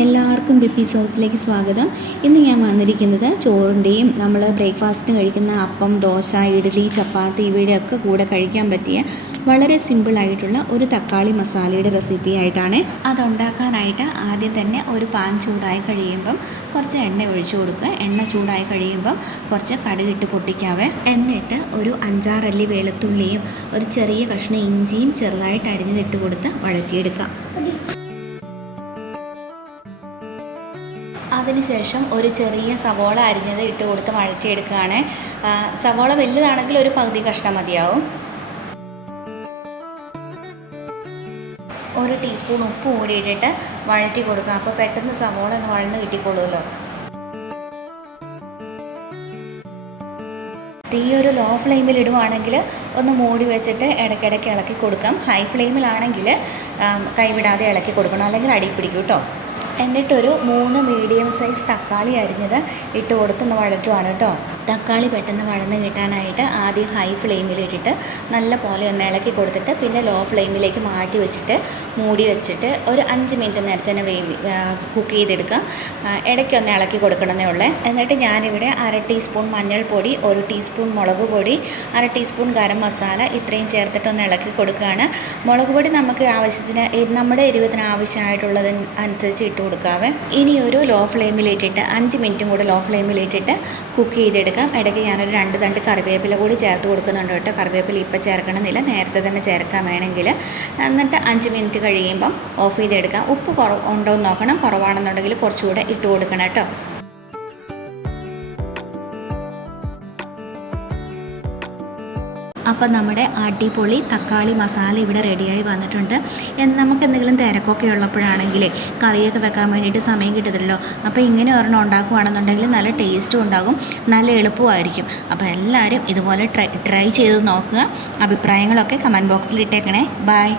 എല്ലാവർക്കും ബിപ്പീസ് ഹൗസിലേക്ക് സ്വാഗതം. ഇന്ന് ഞാൻ വന്നിരിക്കുന്നത് ചോറിൻ്റെയും നമ്മൾ ബ്രേക്ക്ഫാസ്റ്റിന് കഴിക്കുന്ന അപ്പം, ദോശ, ഇഡ്ഡലി, ചപ്പാത്തി ഇവയുടെയൊക്കെ കൂടെ കഴിക്കാൻ പറ്റിയ വളരെ സിമ്പിളായിട്ടുള്ള ഒരു തക്കാളി മസാലയുടെ റെസിപ്പി ആയിട്ടാണ്. അതുണ്ടാക്കാനായിട്ട് ആദ്യം തന്നെ ഒരു പാൻ ചൂടായി കഴിയുമ്പം കുറച്ച് എണ്ണ ഒഴിച്ചു കൊടുക്കുക. എണ്ണ ചൂടായി കഴിയുമ്പം കുറച്ച് കടുകിട്ട് പൊട്ടിക്കാവേ. എന്നിട്ട് ഒരു 5-6 അല്ലി വെളുത്തുള്ളിയും ഒരു ചെറിയ കഷ്ണം ഇഞ്ചിയും ചെറുതായിട്ട് അരിഞ്ഞിട്ട് കൊടുത്ത് വഴറ്റിയെടുക്കാം. അതിനുശേഷം ഒരു ചെറിയ സവോള അരിഞ്ഞത് ഇട്ട് കൊടുത്ത് വഴറ്റിയെടുക്കുകയാണ്. സവോള വലുതാണെങ്കിൽ ഒരു പകുതി കഷ്ണം മതിയാവും. 1 ടീസ്പൂൺ ഉപ്പ് കൂടി ഇട്ടിട്ട് വഴറ്റി കൊടുക്കുക. അപ്പോൾ പെട്ടെന്ന് സവോള ഒന്ന് വഴന്ന് കിട്ടിക്കോളുമല്ലോ. തീ ഒരു ലോ ഫ്ലെയിമിൽ ഇടുവാണെങ്കിൽ ഒന്ന് മൂടി വെച്ചിട്ട് ഇടയ്ക്കിടയ്ക്ക് ഇളക്കി കൊടുക്കാം. ഹൈ ഫ്ലെയിമിലാണെങ്കിൽ കൈവിടാതെ ഇളക്കി കൊടുക്കണം, അല്ലെങ്കിൽ അടി പിടിക്കും കേട്ടോ. എന്നിട്ടൊരു 3 മീഡിയം സൈസ് തക്കാളി അരിഞ്ഞത് ഇട്ട് കൊടുത്തൊന്ന് വഴറ്റുവാണ് കേട്ടോ. തക്കാളി പെട്ടെന്ന് വഴന്ന് കിട്ടാനായിട്ട് ആദ്യം ഹൈ ഫ്ലെയിമിലിട്ടിട്ട് നല്ല പോലെ ഒന്ന് ഇളക്കി കൊടുത്തിട്ട് പിന്നെ ലോ ഫ്ലെയിമിലേക്ക് മാറ്റി വെച്ചിട്ട് മൂടി വെച്ചിട്ട് ഒരു 5 മിനിറ്റ് നേരത്തിന് കുക്ക് ചെയ്തെടുക്കാം. ഇടയ്ക്കൊന്ന് ഇളക്കി കൊടുക്കണമെന്നേ ഉള്ളേ. എന്നിട്ട് ഞാനിവിടെ 1/2 ടീസ്പൂൺ മഞ്ഞൾപ്പൊടി, 1 ടീസ്പൂൺ മുളക് പൊടി, 1/2 ടീസ്പൂൺ ഗരം മസാല ഇത്രയും ചേർത്തിട്ടൊന്ന് ഇളക്കി കൊടുക്കുകയാണ്. മുളക് പൊടി നമുക്ക് ആവശ്യത്തിന്, നമ്മുടെ എരിവത്തിന് ആവശ്യമായിട്ടുള്ളതിന് അനുസരിച്ച് ഇട്ട് കൊടുക്കാവേ. ഇനി ഒരു ലോ ഫ്ലെയിമിലിട്ടിട്ട് 5 മിനിറ്റും കൂടെ ലോ ഫ്ലെയിമിലിട്ടിട്ട് കുക്ക് ചെയ്തെടുക്കാം. ഇടയ്ക്ക് ഞാനൊരു 2 തണ്ട് കറിവേപ്പില കൂടി ചേർത്ത് കൊടുക്കുന്നുണ്ട് കേട്ടോ. കറിവേപ്പില ഇപ്പം ചേർക്കണമെന്നില്ല, നേരത്തെ തന്നെ ചേർക്കാൻ വേണമെങ്കിൽ. എന്നിട്ട് 5 മിനിറ്റ് കഴിയുമ്പം ഓഫ് ചെയ്തെടുക്കാം. ഉപ്പ് ഉണ്ടോ എന്ന് നോക്കണം, കുറവാണെന്നുണ്ടെങ്കിൽ കുറച്ചുകൂടെ ഇട്ട് കൊടുക്കണം കേട്ടോ. അപ്പം നമ്മുടെ അടിപൊളി തക്കാളി മസാല ഇവിടെ റെഡിയായി വന്നിട്ടുണ്ട്. നമുക്ക് എന്തെങ്കിലും തിരക്കൊക്കെ ഉള്ളപ്പോഴാണെങ്കിൽ കറിയൊക്കെ വെക്കാൻ വേണ്ടിയിട്ട് സമയം കിട്ടത്തില്ലല്ലോ. അപ്പോൾ ഇങ്ങനെ ഒരെണ്ണം ഉണ്ടാക്കുകയാണെന്നുണ്ടെങ്കിൽ നല്ല ടേസ്റ്റും ഉണ്ടാകും, നല്ല എളുപ്പമായിരിക്കും. അപ്പോൾ എല്ലാവരും ഇതുപോലെ ട്രൈ ചെയ്ത് നോക്കുക. അഭിപ്രായങ്ങളൊക്കെ കമൻറ്റ് ബോക്സിൽ ഇട്ടേക്കണേ. ബൈ.